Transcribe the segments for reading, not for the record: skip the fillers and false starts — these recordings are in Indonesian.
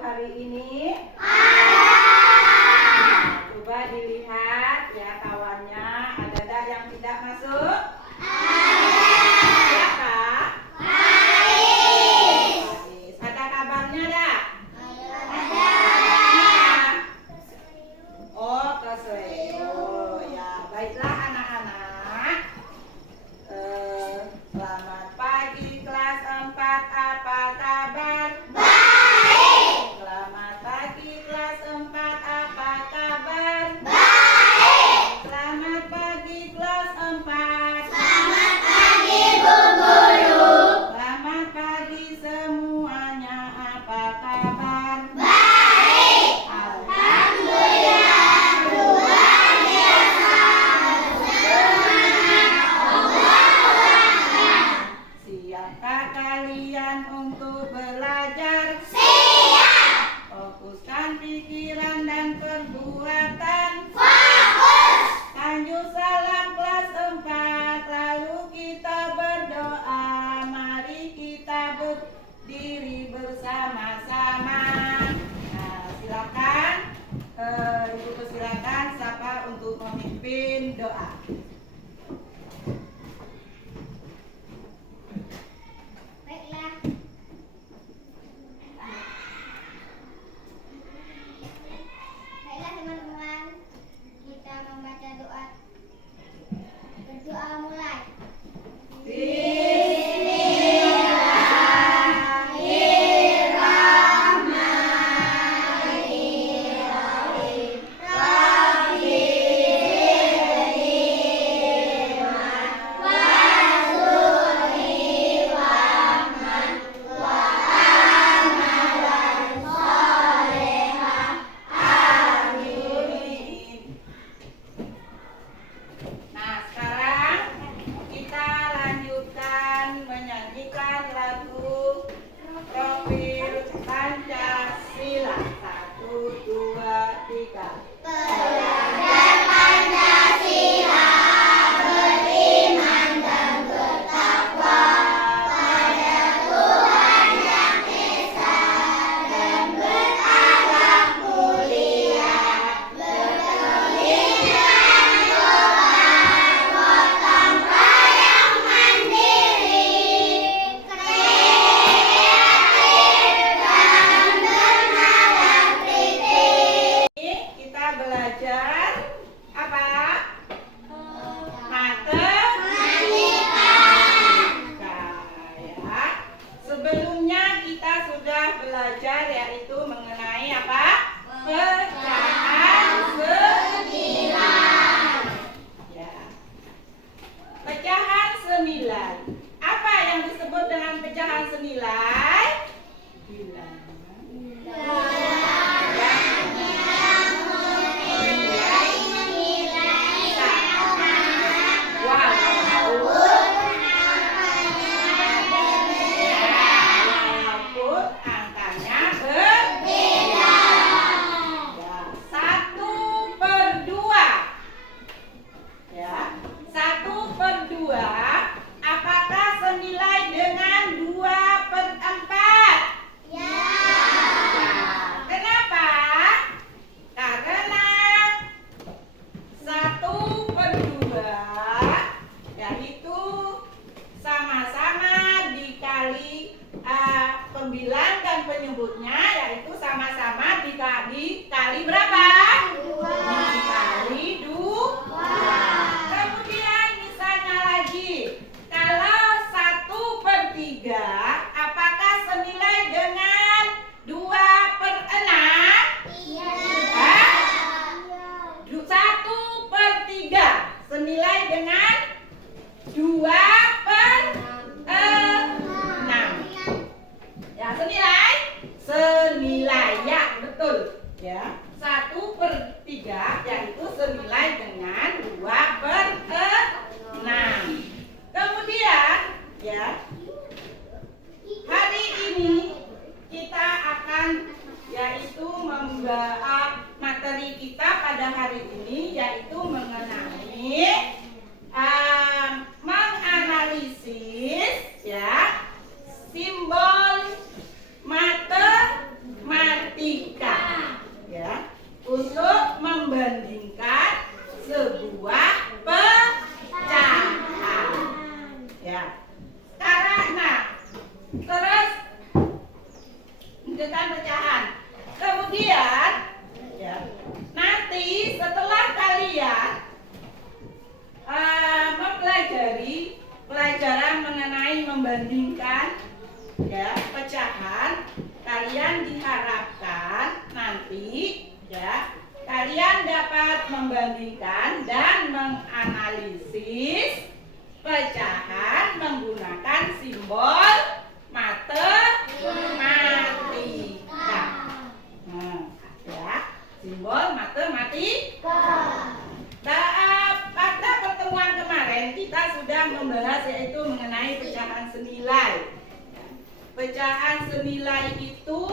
hari ini? Coba dilihat ya kawannya, ada yang tidak masuk? Ada Kak? Baik. Ada kabarnya dah? Oh, keseleo ya. Baiklah anak-anak. Selamat pagi kelas 4, apa kabar? Baik. Selamat pagi kelas 4, apa kabar? Baik. Selamat pagi kelas 4. Selamat pagi Bu Guru. Selamat pagi semuanya, apa kabar? Baik. Alhamdulillah luar biasa. Siapkah kalian untuk belajar? Siap. Fokuskan pikiran dan perbuatan. Fokus. Tanjung Salam kelas 4. membandingkan ya pecahan, kalian diharapkan nanti ya kalian dapat membandingkan dan menganalisis pecahan menggunakan simbol matematika. Nah, ya, simbol matematika. Pada pertemuan kemarin kita sudah membahas yaitu mengenai pecahan senilai. Pecahan senilai itu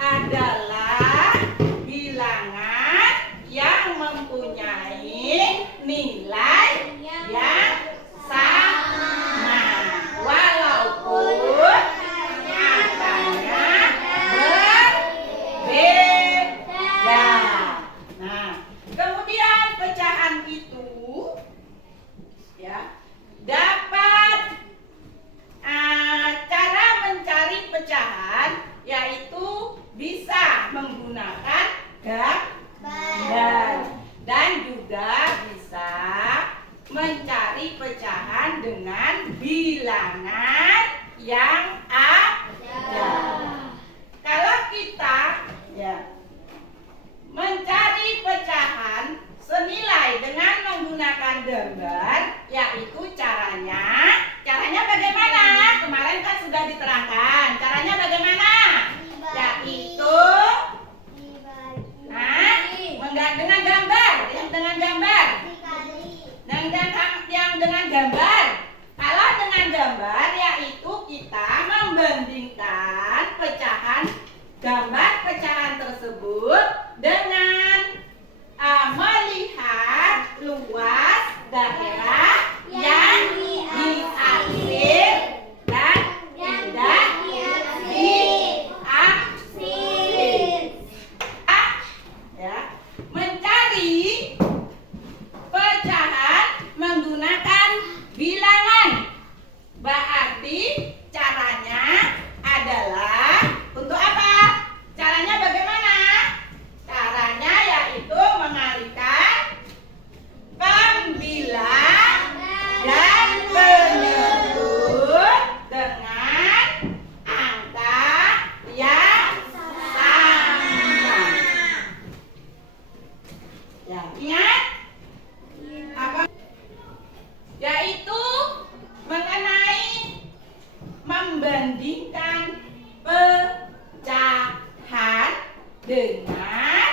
adalah bilangan yang mempunyai nilai yang sama walaupun angkanya berbeda. Nah, kemudian pecahan itu ya dapat cara mencari pecahan yaitu bisa menggunakan gambar dan juga bisa mencari pecahan dengan bilangan yang ada. Kalau kita ya mencari pecahan senilai dengan menggunakan gambar, yaitu caranya bagaimana? Kemarin kan sudah diterangkan. Caranya bagaimana? Yaitu dengan gambar, yang dengan gambar. Kalau dengan gambar yaitu kita membandingkan gambar pecahan tersebut dengan melihat luas daerah yang diaksir dan tidak diaksir. Ya, mencari pecahan menggunakan bilangan. Berarti caranya adalah untuk apa? Caranya bagaimana? Caranya yaitu mengalihkan pembilang dan penyebut dengan angka yang sama. Ya, ingat? Apa? Yaitu mengenai membandingkan pecahan dengan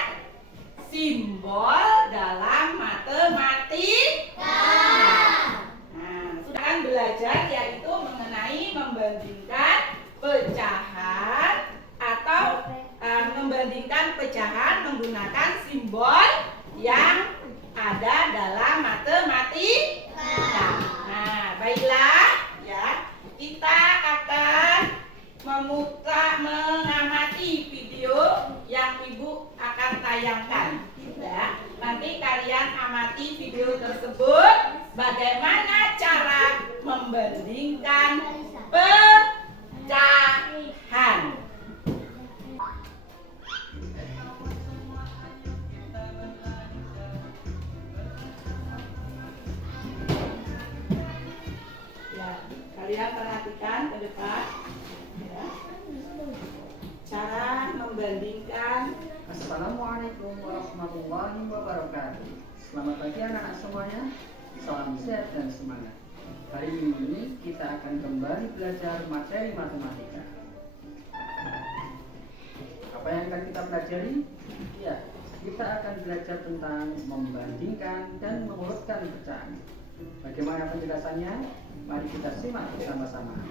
simbol dalam matematika. Nah, sudah kan belajar yaitu mengenai membandingkan pecahan atau membandingkan pecahan menggunakan simbol yang ada dalam matematika. Nah, baiklah ya, kita akan mengamati video yang Ibu akan tayangkan ya. Nanti kalian amati video tersebut bagaimana cara membandingkan pecahan. Ya, kalian perhatikan ke depan ya. Cara membandingkan. Assalamualaikum warahmatullahi wabarakatuh. Selamat pagi anak-anak semuanya. Salam sehat dan semangat. Hari ini kita akan kembali belajar materi matematika. Apa yang akan kita pelajari? Ya, kita akan belajar tentang membandingkan dan mengurutkan pecahan. Bagaimana penjelasannya? Mari kita simak bersama-sama.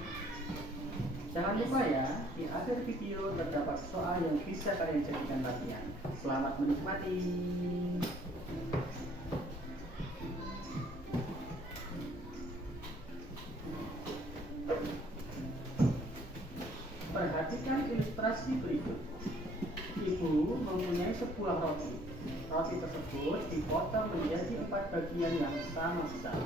Jangan lupa ya, di akhir video terdapat soal yang bisa kalian jadikan latihan. Selamat menikmati. Perhatikan ilustrasi berikut. Ibu mempunyai sebuah roti. Roti tersebut dipotong menjadi 4 bagian yang sama besar.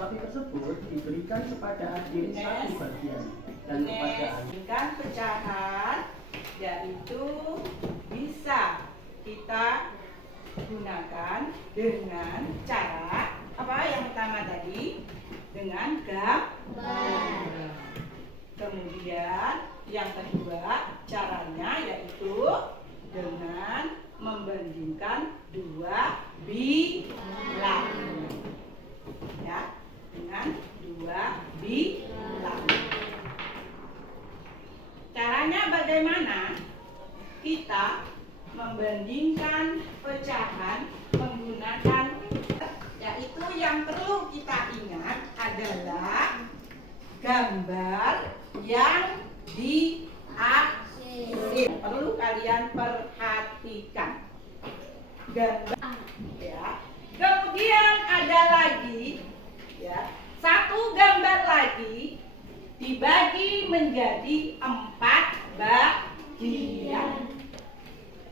Roti tersebut diberikan kepada adik 1 bagian dan kepada adik. Pecahan yaitu bisa kita gunakan dengan cara pertama tadi dengan gambar. Kemudian yang kedua caranya yaitu dengan membandingkan dua bilang. Ya, dengan dua bilang. Caranya bagaimana? Kita membandingkan pecahan menggunakan, yaitu yang perlu kita ingat adalah gambar yang diaksir. Perlu kalian perhatikan gambar, ya. Kemudian ada lagi, ya, satu gambar lagi dibagi menjadi 4 bagian.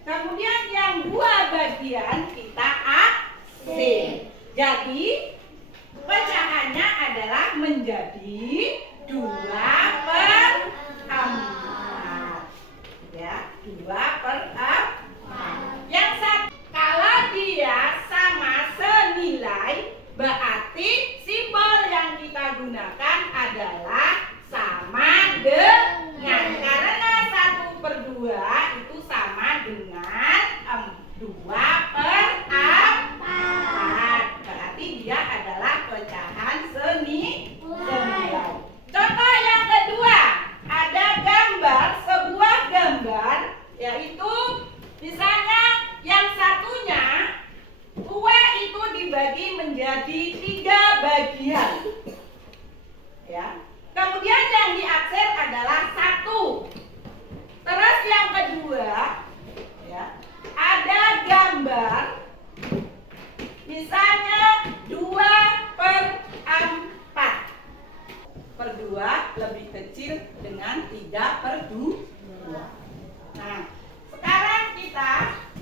Kemudian yang 2 bagian kita aksir. Jadi pecahannya adalah menjadi 2/4. Ya, 2/4. Yang satu, kalau dia sama senilai, berarti simbol yang kita gunakan adalah sama dengan. Karena 1/2 itu sama dengan 2/4. Berarti dia adalah pecahan senilai. Contoh yang kedua, ada gambar, sebuah gambar, yaitu misalnya yang satunya kue itu dibagi menjadi 3 bagian. Ya. Kemudian yang diaksir adalah 1. Terus yang kedua, ya, ada gambar misalnya 2/4. 2 lebih kecil dengan 3/2. Nah, sekarang kita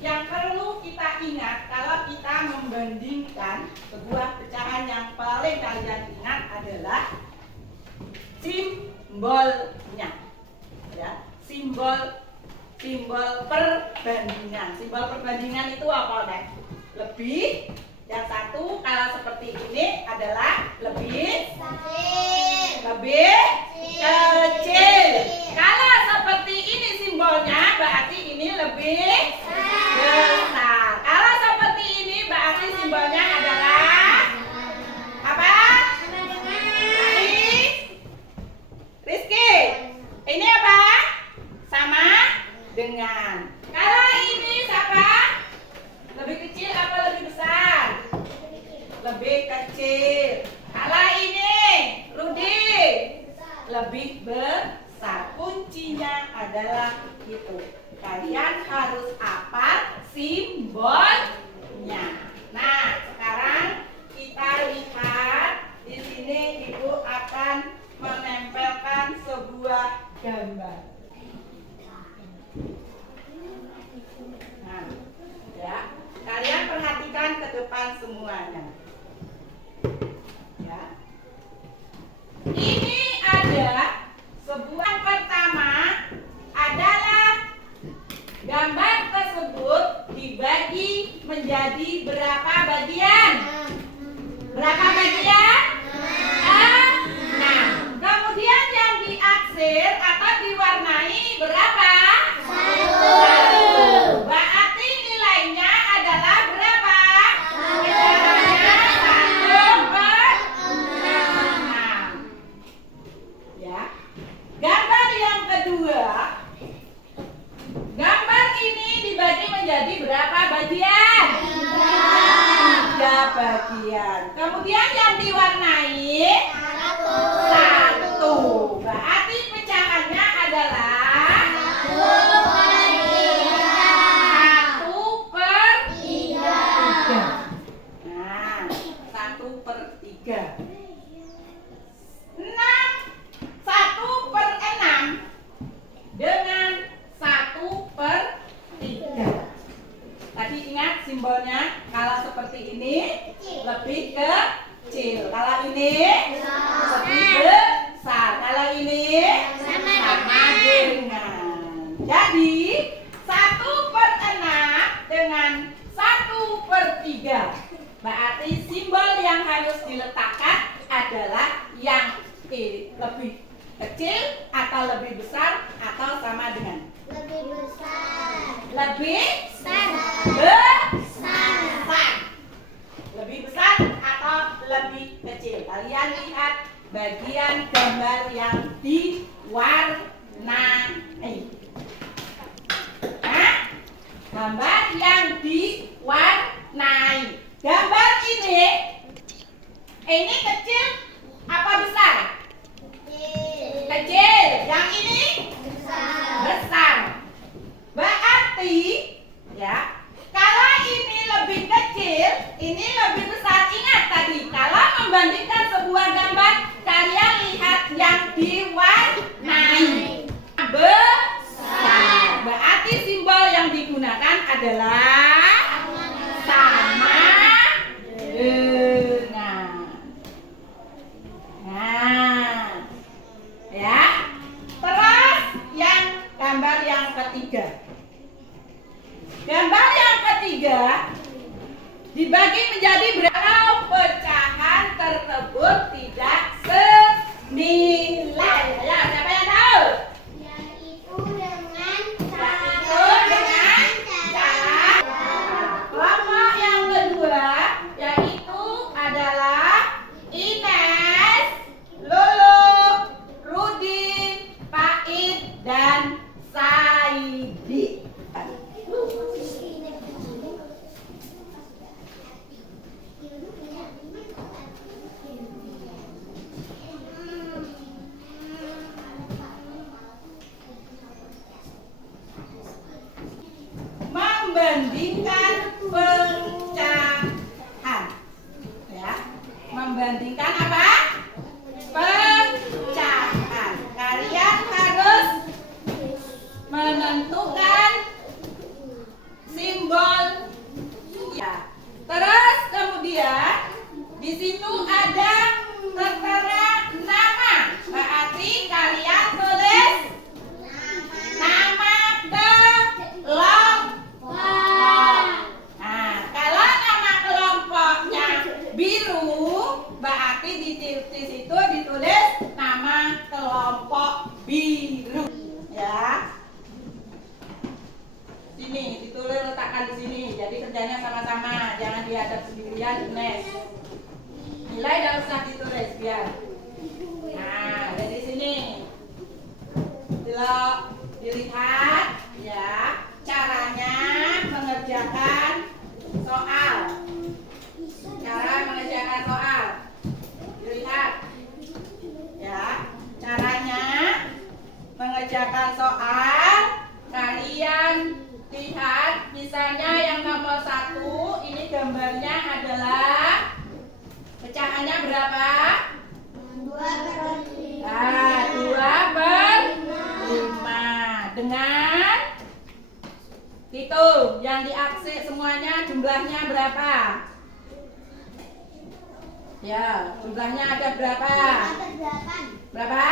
yang perlu kita ingat kalau kita membandingkan sebuah pecahan, yang paling kalian ingat adalah simbolnya, ya, simbol perbandingan. Simbol perbandingan itu apa, Dek? Lebih. Yang satu kalau seperti ini adalah lebih kecil. Kalau seperti ini simbolnya berarti ini lebih besar. Kalau seperti ini berarti simbolnya adalah apa? Rizky, ini apa? Sama dengan. Kalau ini siapa? Lebih kecil apa lebih besar? Lebih kecil. Kalau ini Rudi, lebih besar. Kuncinya adalah itu. Kalian harus hafal simbolnya. Nah, sekarang kita lihat di sini Ibu akan menempelkan sebuah gambar. Nah, ya, kalian perhatikan ke depan semuanya. Ya. Ini ada sebuah, pertama adalah gambar tersebut dibagi menjadi berapa bagian? Berapa bagian? 6. Kemudian yang diaksir atau diwarnai berapa? 1. Berarti nilainya adalah berapa? Pecahannya 1/6. Ya. Gambar yang kedua, gambar ini dibagi menjadi berapa bagian? 3 bagian. Kemudian yang diwarnai 1. Berarti pecahannya adalah 1/3. Nah, 1/3. 1/6 dengan 1/3. Tadi ingat simbolnya, kalau seperti ini lebih kecil, kalau ini lebih besar, kalau ini sama dengan. Jadi 1/6 dengan 1/3. Berarti simbol yang yang harus diletakkan adalah yang lebih kecil atau lebih besar atau sama dengan Lebih besar. lebih Besar. besar. Lebih besar atau lebih kecil. Kalian lihat bagian gambar yang diwarnai. Nah, gambar yang diwarnai. Gambar ini kecil apa besar? Kecil. Yang ini besar. Berarti ya, kalau ini lebih kecil, ini lebih besar. Ingat tadi, kalau membandingkan sebuah gambar, kalian lihat yang diwarnai besar. Berarti simbol yang digunakan adalah sama dengan. Nah, ya. Terus yang gambar yang ketiga. Gambar yang ketiga dibagi menjadi berapa pecahan tersebut tidak senilai. Ya, siapa yang tahu? Yaitu dengan Cara. Kelompok yang kedua yaitu adalah Ines, Lulu, Rudi, Pait, dan Saidi. Membandingkan pecahan, ya. Membandingkan apa? Pecahan. Kalian harus menentukan simbol, ya. Terus kemudian di situ ada tertera nama. Berarti kalian tulis nama kelompok. Nah, kalau nama kelompoknya biru, berarti di situ ditulis nama kelompok biru, ya. Sini ditulis, letakkan di sini. Jadi kerjanya sama-sama, jangan dihadap sendirian, Ines. Nilai tidak usah ditulis biar. Nah, dari sini dilihat, ya, caranya mengerjakan soal. Cara mengerjakan soal. Dilihat, ya, caranya mengerjakan soal. Kalian lihat, misalnya yang nomor 1, ini gambarnya adalah pecahannya berapa? 2/5. Dengan hitung yang diaksi semuanya jumlahnya berapa? Ya, jumlahnya ada berapa? Berapa?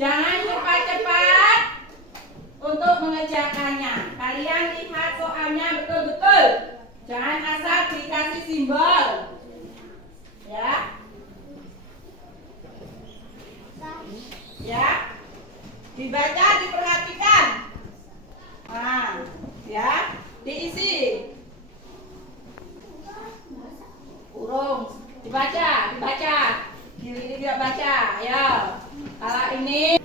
Jangan cepat-cepat untuk mengerjakannya. Kalian lihat soalnya betul-betul. Jangan asal dikasih simbol. Ya. Ya. Dibaca, diperhatikan. Nah, ya, diisi. Kurung. Dibaca. Ini juga baca. Ya. Kalau ini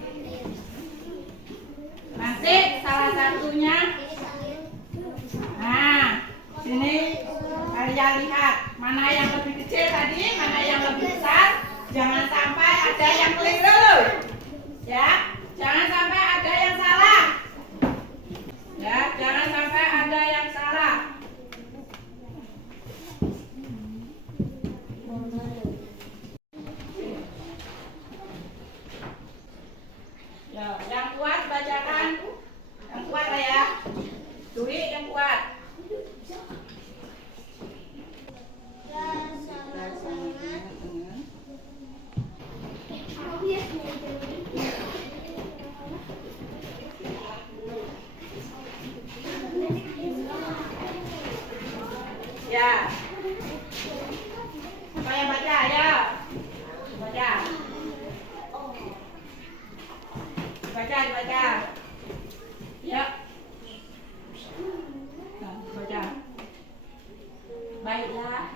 nanti salah satunya. Nah, sini kalian lihat mana yang lebih kecil tadi, mana yang lebih besar. Jangan sampai ada yang keliru. Ya, jangan sampai ada yang salah. Ya, jangan sampai ada yang salah. Ya, yang kuat bacakan. Yang kuat ya. Dwi yang kuat. Ya. Baca. Baca. Ya. Nah, baca. Baiklah.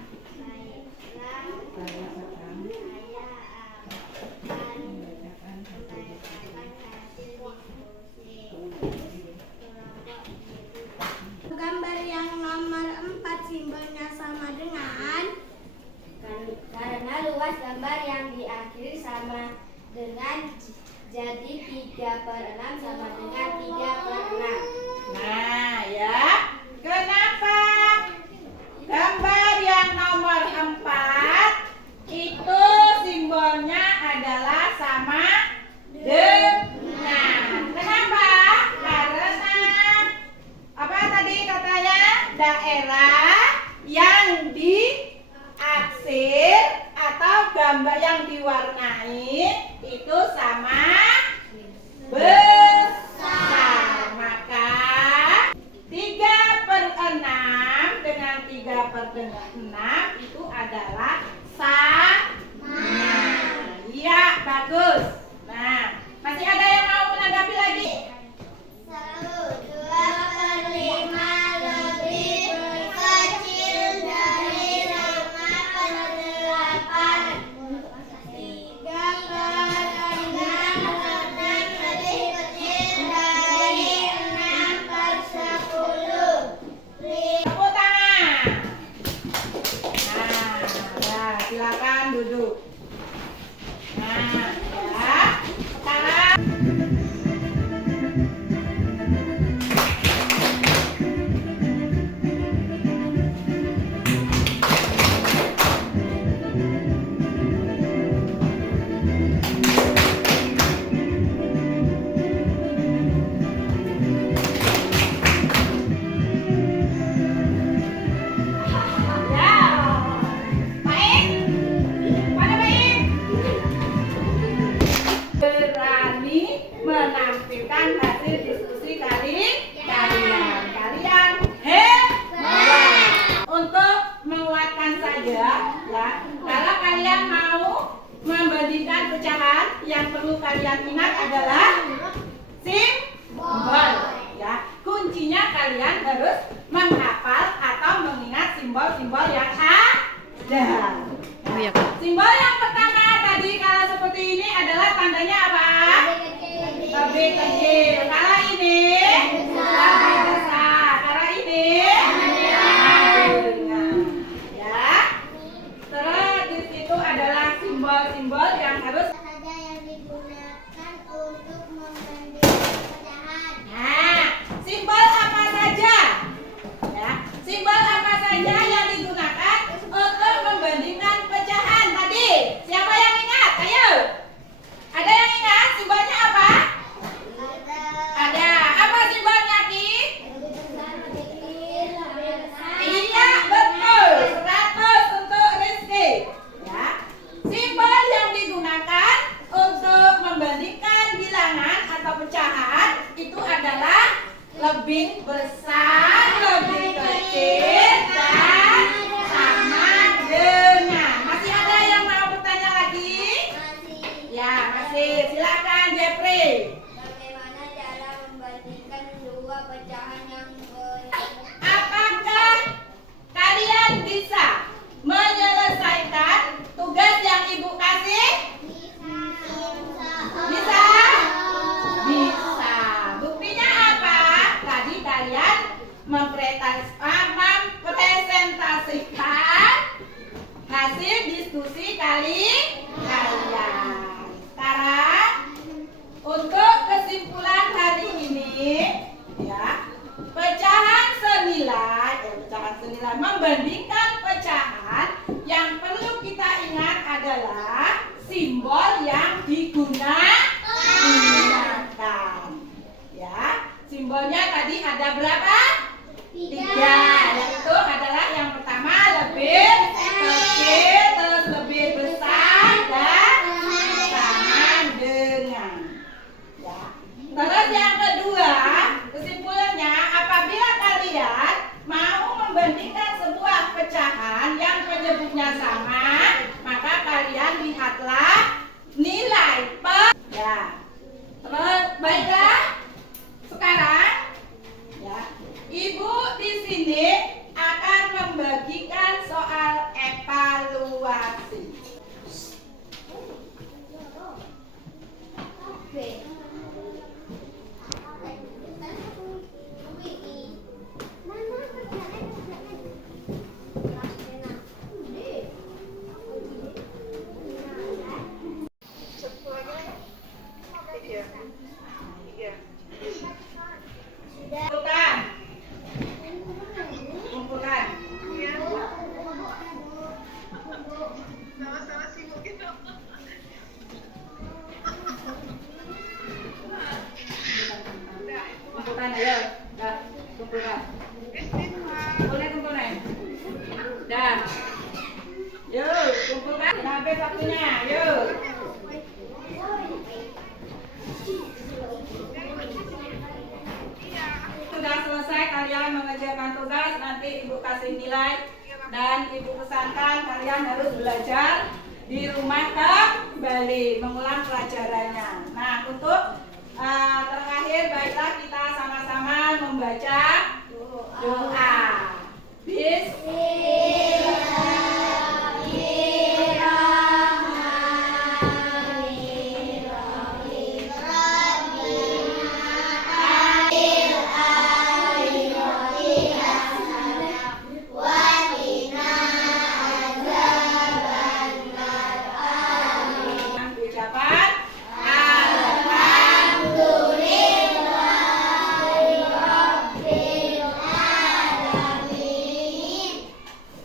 Gambar yang nomor 4 simbolnya sama dengan karena luas gambar yang diakhiri sama dengan jadi 3/6 sama dengan 3/6. Nah, ya. Kenapa gambar yang nomor 4 itu simbolnya adalah sama dengan. Kenapa? Karena apa tadi katanya? Daerah yang diaksir atau gambar yang diwarnai itu sama besar. Maka 3/6 dengan 3/6 itu adalah sama. Iya, bagus. Nah, masih ada yang mau menanggapi lagi? 2/5 lebih kecil dari 5/8. 3/6 lebih kecil dari 6/10. Tepuk tangan. Nah, ya, silakan duduk. Nah, ya. Sekarang ya. Baik. Pada baik. Berani menampilkan hasil diskusi kalian. Kalian hebat. Untuk menguatkan saja, ya. Kalau kalian mau membandingkan pecahan, yang perlu kalian ingat adalah simbol. Ya, kuncinya kalian harus menghafal atau mengingat simbol-simbol yang ada. Simbol yang pertama tadi kalau seperti ini adalah tandanya apa? Lebih kecil. Kalau ini lebih besar. Kalau ini dengan. Ya. Terus di situ adalah simbol-simbol yang harus. Saja yang digunakan untuk membandingkan pecahan. Nah, simbol apa saja? Ya, simbol apa saja yang digunakan untuk membandingkan pecahan tadi? Siapa yang ingat? Ayo. Ada yang ingat simbolnya apa? Ada. Apa simbolnya, Ki? Iya, betul. 100 untuk Rizky. Ya. Simbol yang digunakan untuk membandingkan bilangan atau pecahan itu adalah lebih besar, lebih kecil, dan sama dengan. Masih ada yang mau bertanya lagi? Ya, masih. Silakan, Jeffrey. Bagaimana cara membandingkan dua pecahan yang berbeda? Apakah kalian bisa menyelesaikan tugas yang Ibu kasih? Bisa? Bisa. Buktinya apa? Tadi kalian mempresentasikan hasil diskusi kalian. Sekarang untuk kesimpulan hari ini, ya, pecahan senilai membandingkan pecahan yang perlu kita ingat adalah simbol yang digunakan. Ya, simbolnya tadi ada berapa? 3, yaitu adalah yang pertama lebih kecil, terus lebih besar, dan sama dengan. Ya. Terus yang kedua, kesimpulannya apabila kalian mau membandingkan sebuah pecahan yang penyebutnya sama, maka kalian kalian lihatlah nilai ya. Terus baiklah. Sekarang ya, Ibu di sini akan membagikan soal evaluasi. Kumpulkan. Kumpulkan. Kumpulkan ayo. Dah, kumpulkan. Kumpulkan. Dah. Yuk, kumpulkan. Habis waktunya. Yuk. Sudah selesai kalian mengerjakan tugas, nanti Ibu kasih nilai dan Ibu pesankan kalian harus belajar di rumah kembali, mengulang pelajarannya. Nah, untuk terakhir baiklah kita sama-sama membaca